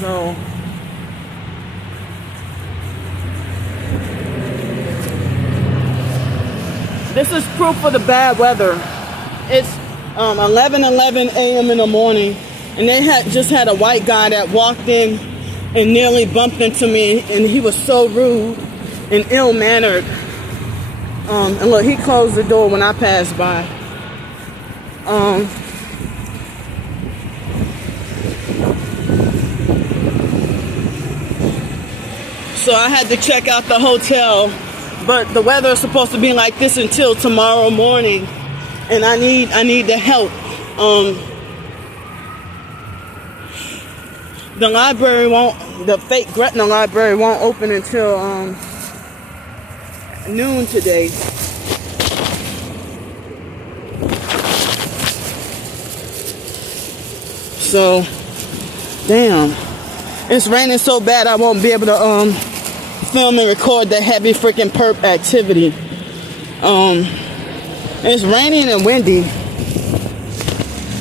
So this is proof of the bad weather. It's 11:11 a.m. in the morning, and they just had a white guy that walked in and nearly bumped into me, and he was so rude and ill-mannered. And look, he closed the door when I passed by. So I had to check out the hotel, but the weather is supposed to be like this until tomorrow morning, and I need the help. The library the fake Gretna library won't open until noon today. So, damn, it's raining so bad I won't be able to film and record the heavy freaking perp activity. It's raining and windy.